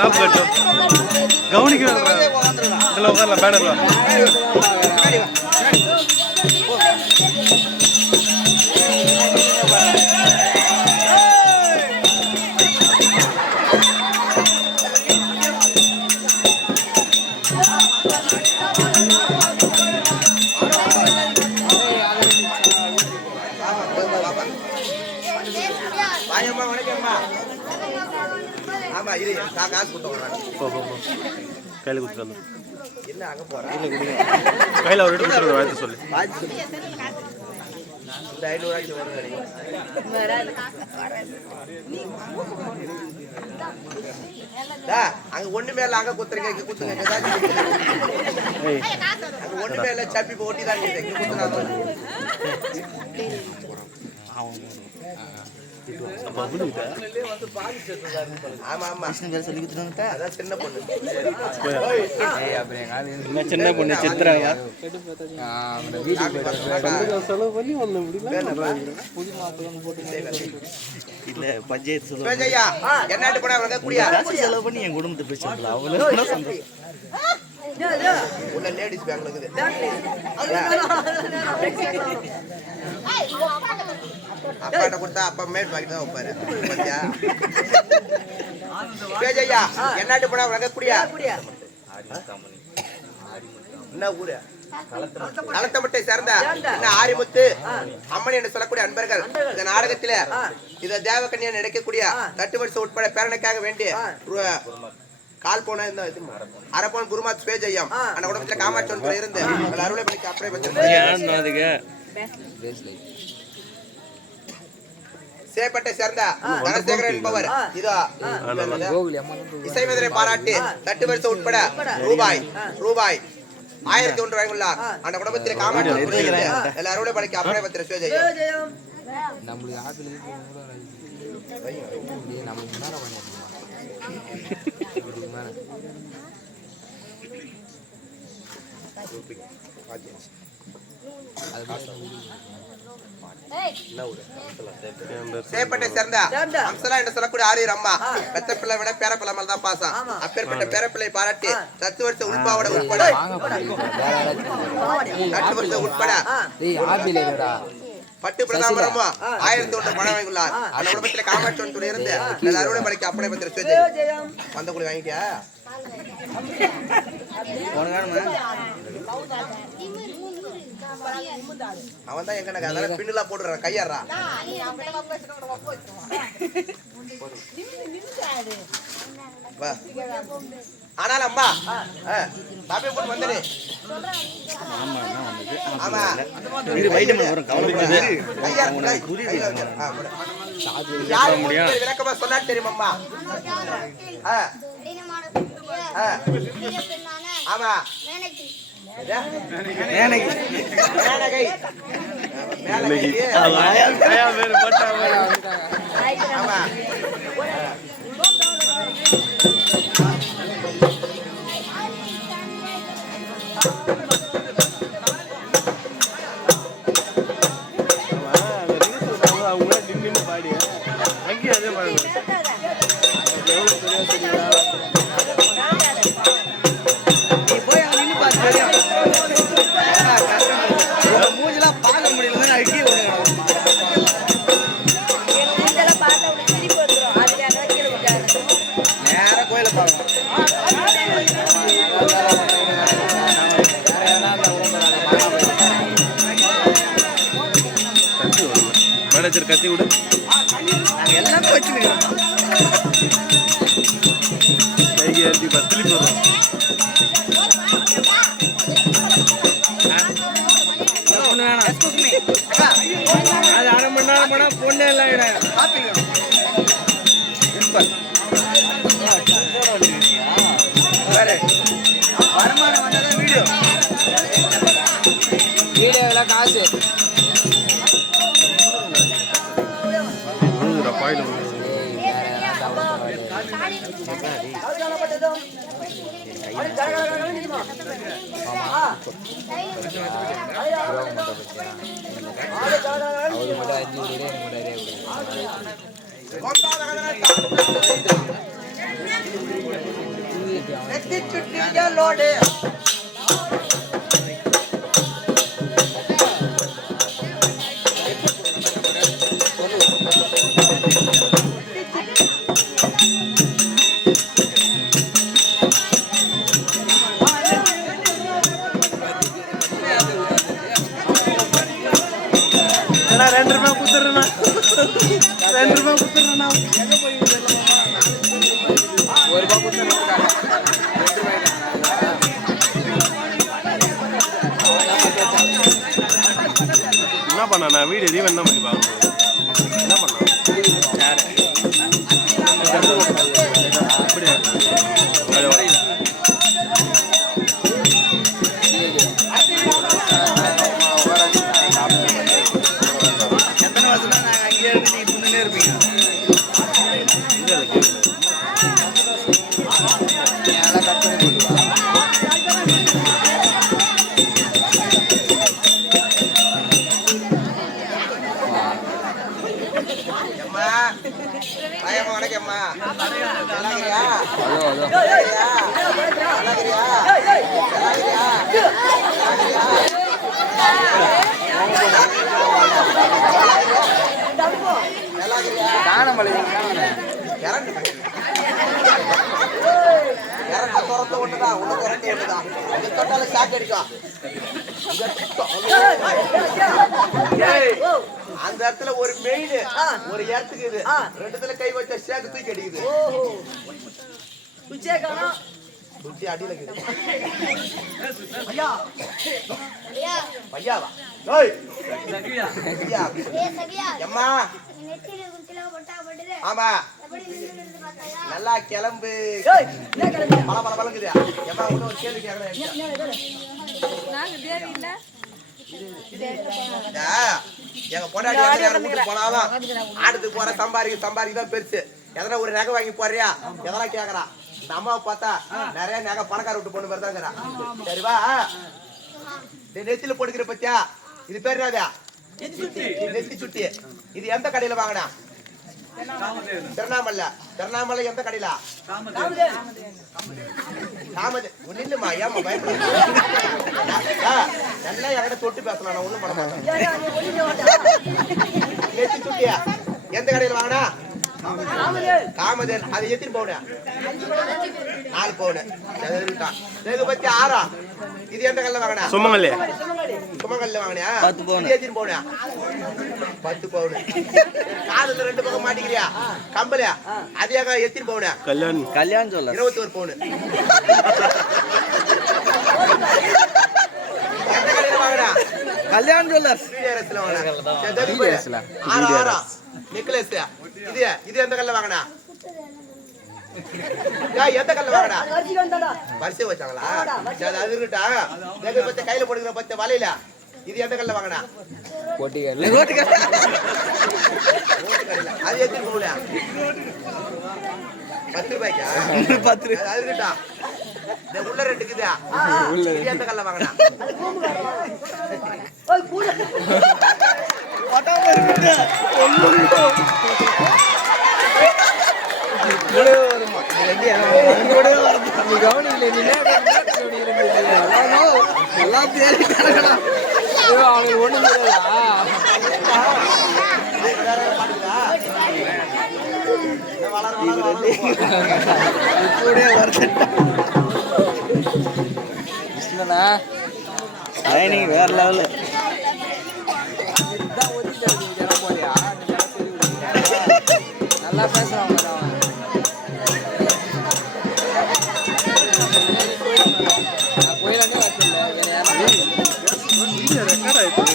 காப்பு கட்டும் கவனிக்க இதில் உட்காரலாம் பேனர்ல கையில் கொடுத்துட்டு வந்து கையில் ஒரு எடுத்து கொடுத்துருங்க வாழ்த்து சொல்லு. அங்க ஒண்ணுமே இல்ல அங்க குத்துறீங்க இங்க குத்துங்க இங்க ஏதாச்சும் குத்துங்க. ஏய். அங்க ஒண்ணுமே இல்ல சப்பி இப்ப ஒட்டி தான் இருக்குது. இங்க குத்துறாங்க. சின்ன பொண்ணு. பத்திரமாக்கா. செலவு பண்ணி முடியல. இல்ல பஞ்சாயத்து செலவு பண்ணி. என் குடும்பத்தை பேசுறீங்களா அவ்வளவு என்ன சந்தோஷம். உள்ள லேடிஸ் பேங்க்ல இருக்குது. அப்பாட்ட கொடுத்தா அப்பா மேட் வாங்கி தான் வைப்பாரு. பத்தியா? பேஜய்யா என்னாட்டு போனா உனக்கு குடியா என்ன ஊரு? களத்தமட்டை சேர்ந்த என்ன ஆரிமுத்து? அம்மன் என்று சொல்லக்கூடிய அன்பர்கள். இந்த நாடகத்தில இத தேவகன்யா நினைக்கக்கூடிய தட்டுவரிசை உட்பட பேரனுக்காக வேண்டி ரு- கால் போன இந்த அரப்போன் குருமாத் ஸ்வேஜையம் அந்த உடம்புல காமாட்சி இருந்து அருளை பணிக்கு அப்படியே வச்சிருந்தேன். சேப்பட்டை சேர்ந்த தனசேகரன் என்பவர். இதோ இசைமதனை பாராட்டி தட்டு வரிசை உட்பட ரூபாய் ரூபாய் ஆயிரத்தி ஒன்று வழங்குள்ளார் அந்த குடும்பத்தில் காமாட்சி எல்லாரோட படைக்க அப்படியே பத்திர சுயஜயம் நம்மளுக்கு ஆப்பிள் நம்மளுக்கு மேல. சேப்பட்டை சேர்ந்த. அம்சலா என்று சொல்லக்கூடிய ஆரியர் அம்மா. பெத்த பிள்ளை விட பேர பிள்ளை மேல தான் பாசம். அப்பேற்பட்ட பேர பிள்ளை பாராட்டி தத்து வருஷ உள்பாவோட உட்பட. வருஷ உட்பட. பட்டு பிரதாபரமும் ஆயிரத்தி ஒன்று பணம் வாங்கியுள்ளார். அந்த குடும்பத்தில் காமாட்சி ஒன்று இருந்து எல்லாரோட படைக்க அப்படியே பத்திர சுயஜயம். வந்த குடி வாங்கிட்டியா? அவன் தான் எங்க அதெல்லாம் பின்னுலாம் போட்டுறான் கையாடுறா. ஆனால் அம்மா ஆ, பாப்பி போட்டு வந்தனே ஆமா. விளக்கமா சொன்னா தெரியுமாம்மா? ஆ, ஆ. ஆமா. மேனகை. கத்தி விடு நாங்க எல்லாமே வச்சுக்கிறோம் கைக்கு ஏற்றி திருப்பி வரும் விழுதுடா பாயில் விழுது ரெண்டு ஒரு ரூபா என்ன பண்ணா வீடு எதையும் என்ன பண்ணி வணக்கம்மா இறங்கு இறங்க துரத்த ஒண்ணுதான் உள்ள துரத்த ஒண்ணுதான் இது தொட்டால அடிக்கும் அந்த இடத்துல ஒரு மெயின் ஒரு இடத்துக்கு இது. ரெண்டுத்துல கை வச்ச ஷேக் தூக்கி அடிக்குது. குச்சி அடியில இருக்குது பையாவா? ஏய். சகியா. எம்மா? ஆமா. நல்லா கிளம்பு. பல பல பழங்குது எம்மா ஒரு கேள்வி எங்க நேரம் வீட்டுக்கு போனாலும் ஆடுறதுக்கு போற சம்பாதிக்க சம்பாதிக்க தான் பெருசு. எதனா ஒரு நகை வாங்கி போறியா எதனா கேக்குறா? இந்த அம்மாவை பார்த்தா நிறைய நகை பணக்கார விட்டு பொண்ணு மாதிரி தான் சரிவா நெத்தில போட்டுக்கிற பத்தியா? இது பேர் என்னதா? இது நெத்தி சுட்டி. இது எந்த கடையில வாங்கினா? திருவண்ணாமலை. திருவண்ணாமலை எந்த கடையில? காமது ஒண்ணு இல்லம்மா ஏமா பயப்படுறீங்க ஆ, நல்லா என்கிட்ட தொட்டு பேசலாம் நான் ஒண்ணும் பண்ண மாட்டேன். எந்த கடையில வாங்கினா? காமதேன் அது எத்தனை பவுனு நாலு பவுனு. இது பத்தி ஆறா? இது எந்த கல்ல வாங்கினா? சுமங்கல்லே. சுமங்கல்ல வாங்கினியா? பத்து பவுனு. எத்தனை பவுனு பத்து பவுனு. காதுல ரெண்டு பக்கம் மாட்டிக்கிறியா? கம்பல அது ஏங்க எத்தனை பவுனு. கல்யாண் கல்யாணம் சொல்ல. இருபத்தி ஒரு பவுனு கல்யாணம். ஆறா, ஆறா. நெக்லஸ். இது இது எந்த கல்ல வாங்கினா? எந்த கல்ல வாங்கினா? வரிசை வச்சாங்களா? அது இருக்கட்டா பச்சை கையில போடுகிற பச்சை வலையில? இது எந்த கல்ல வாங்கினா? அது எத்தனை பவுனு பத்து ரூபாய்க்கா? பத்து ரூபா. அது இருக்கட்டா இந்த உள்ள ரெண்டு இருக்குதா? இது எந்த கல்ல வாங்கினா? ஒட்டாம இருக்குது. எல்லாம் தேடி நீங்க வேற லெவலு நல்லா பேசுறாங்க Jaraknya.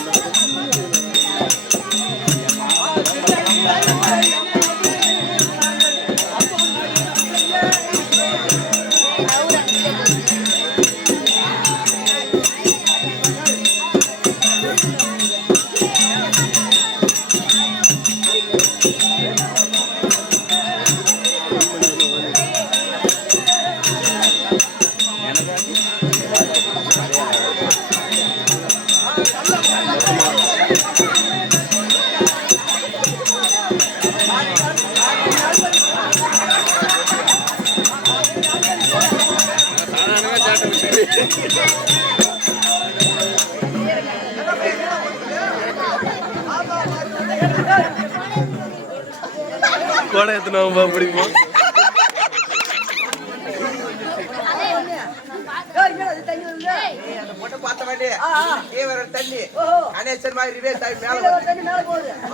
கோடை எத்தனை பிடிக்கும் ஏய், அந்த பொண்ணை பார்த்த வேண்டிய ஏ வர தண்ணி கணேசன் மாதிரி.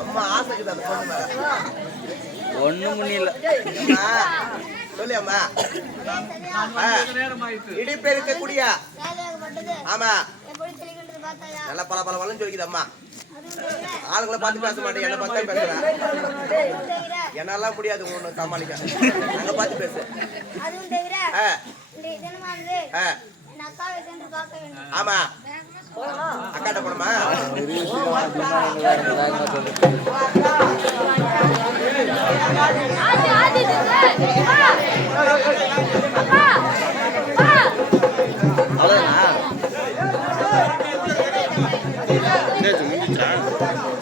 அம்மா ஆசைக்குது அந்த பொண்ணு மேல ஒண்ணும் முடியல அம்மா, சொல்லு அம்மா ஆ, இடிப்பு இருக்கக்கூடிய ஆமா நல்லா பல பல வளம் சொல்லிக்குது அம்மா ஆளுங்களை பார்த்து பேச மாட்டேன். என்ன பார்த்து பேசுறேன். என்னாலாம் முடியாது ஒன்று சமாளிக்க. அங்க பார்த்து பேசு. அதுவும் அக்காட்ட ஆ, இந்த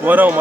కోరాము